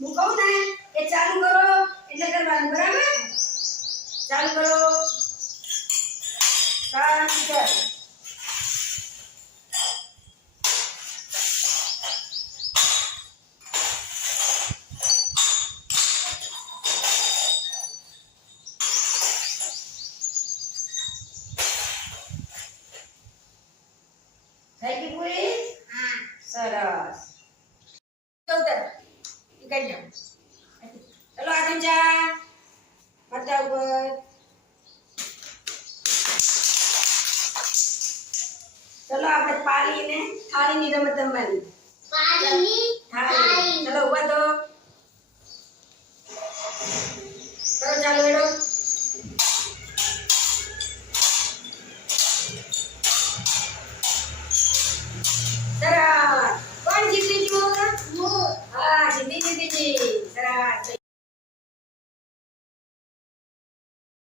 હું કહું ને એ ચાલુ કરો એટલે કરવાનું બરાબર ચાલુ કરો શાંતિ કર થઈ ગઈ પૂરી હા સરસ ચૌતર ઈ કરી જાઓ ચલો આગળ જા મરચા ઉપર ચલો આપણે પાલીને થાળીની રમત રમવાની પાણીની થાળી ચલો ઉભા તો કરો ચાલુ એડો સરસ કોણ જીતી ગયું હું હા જીતી જીતી જી